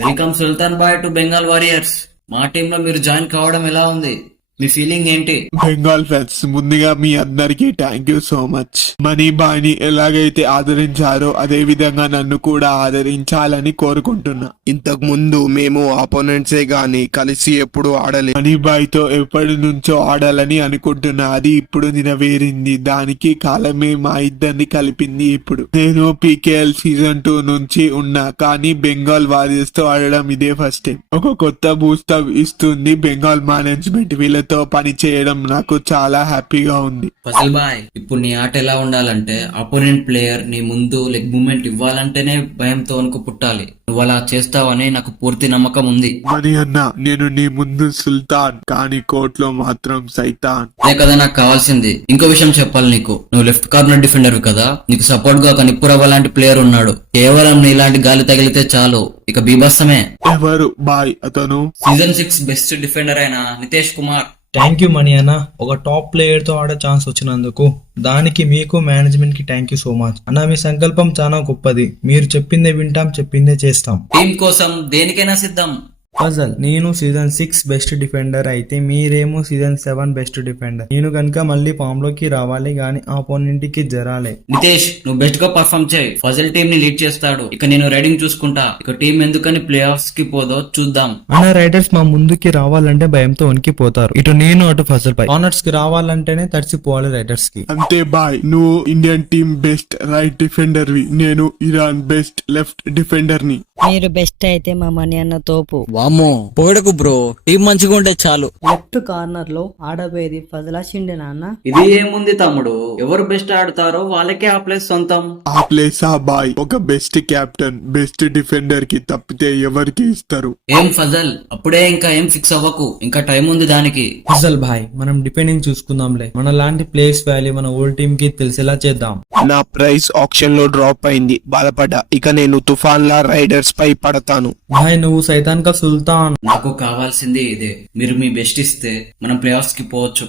Welcome Sultan bhai to Bengal Warriors. మా team లో మీరు జాయిన్ కావడం ఎలా ఉంది? మీ ఫీలింగ్ ఏంటి? బెంగాల్ ఫ్యాన్స్, ముందుగా మీ అందరికీ thank you so much. Money బాయ్ని ఎలాగైతే ఆదరించారో అదే విధంగా నన్ను కూడా ఆదరించాలని కోరుకుంటున్నా. ఇంతకు ముందు మేము ఆపోనెంట్సే గాని కలిసి ఎప్పుడు ఆడలేదు. మనీ బాయ్ తో ఎప్పటి నుంచో ఆడాలని అనుకుంటున్నా. అది ఇప్పుడు నెరవేరింది. దానికి కాలమే మా ఇద్దరిని కలిపింది. ఇప్పుడు నేను పీకేఎల్ సీజన్ 2 నుంచి ఉన్నా, కానీ బెంగాల్ వారియర్స్ తో ఆడడం ఇదే ఫస్ట్ టైం. ఒక కొత్త బూస్ట్ ఇస్తుంది బెంగాల్ మేనేజ్మెంట్. వీళ్ళతో పని చేయడం నాకు చాలా హ్యాపీగా ఉంది. ఫజల్ బాయ్, ఇప్పుడు నీ ఆట ఎలా ఉండాలంటే అపోనెంట్ ప్లేయర్ నీ ముందు లెగ్ మూమెంట్ ఇవ్వాలంటేనే భయంతో వణుకు పుట్టాలి. నువ్వు అలా చేస్తావని నాకు పూర్తి నమ్మకం ఉంది. మరి అన్న, నేను నీ ముందు సుల్తాన్, కానీ కోర్టులో మాత్రం సైతాన్. అదే కదా నాకు కావాల్సింది. ఇంకో విషయం చెప్పాలి నీకు. నువ్వు లెఫ్ట్ కార్నర్ డిఫెండర్ కదా, నీకు సపోర్ట్ గా ఒక నిప్పురవ్వ లాంటి ప్లేయర్ ఉన్నాడు. కేవలం నీ ఇలాంటి గాలి తగిలితే చాలు, ఇక బీభత్సమే. ఎవరు బాయ్ అతను? సీజన్ 6 బెస్ట్ డిఫెండర్ అయిన నితేష్ కుమార్. థ్యాంక్ యూ మణి అన్న, ఒక టాప్ ప్లేయర్ తో ఆడే ఛాన్స్ వచ్చినందుకు. దానికి మీకు మేనేజ్మెంట్ కి థ్యాంక్ యూ సో మచ్ అన్న. మీ సంకల్పం చాలా గొప్పది. మీరు చెప్పిందే వింటాం, చెప్పిందే చేస్తాం. టీం కోసం దేనికైనా సిద్ధం. ఫజల్, నేను సీజన్ 6 బెస్ట్ డిఫెండర్ అయితే మీరేమో సీజన్ 7 బెస్ట్ డిఫెండర్. నేను కనుక మళ్ళీ ఫామ్ లోకి రావాలి గానీ ఆపోనెంట్ కి జరాలే. నితేష్, నువ్వు బెస్ట్ గా పర్ఫామ్ చేయి. ఫజల్ టీం ని లీడ్ చేస్తాడు. ఇక నేను రైడింగ్ చూసుకుంటా. ఇక టీం ఎందుకని ప్లే ఆఫ్స్ కి పోదో చూద్దాం. అన్న, రైడర్స్ మా ముందుకి రావాలంటే భయంతో వణికిపోతారు. ఇటు నేను అటు ఫజల్ పై కార్నర్స్ కి రావాలంటేనే తడిసిపోవాలి రైడర్స్ కి. అంతే బాయ్, నువ్వు Indian team best right defender వి, నేను ఇరాన్ బెస్ట్ లెఫ్ట్ డిఫెండర్ ని. మీరు బెస్ట్ అయితే మా మణి అన్న తోపు. వామ్మో పొగడకు బ్రో, టీం మంచిగా ఉంటే చాలు. లెఫ్ట్ కార్నర్ లో ఆడబోయేది ఫజలా షిండే నాన్న. ఇది ఏముంది తమ్ముడు, ఎవరు బెస్ట్ ఆడతారో వాళ్ళకే ఆ ప్లేస్ సొంతం. ఆ ప్లేస్ ఆ బాయ్ ఒక బెస్ట్ కెప్టెన్ బెస్ట్ డిఫెండర్ కి తప్పితే ఎవరికి ఇస్తారు? ఏం ఫజల్, అప్పుడే ఇంకా ఏం ఫిక్స్ అవ్వకు, ఇంకా టైం ఉంది దానికి. ఫజల్ భాయ్, మనం డిపెండింగ్ చూసుకుందాంలే. మన లాంటి ప్లేస్ వాల్యూ మన ఓల్డ్ టీమ్ కి తెలిసేలా చేద్దాం. నా ప్రైస్ ఆప్షన్ లో డ్రాప్ అయింది, బాధపడ్డా. ఇక నేను తుఫాన్ లా రైడర్స్ పై పడతాను. భాయ్, నువ్వు సైతాన్ కా సుల్తాన్. నాకు కావాల్సింది ఇదే. మీరు మీ బెస్ట్ ఇస్తే మనం ప్లే ఆఫ్స్ కి పోవచ్చు.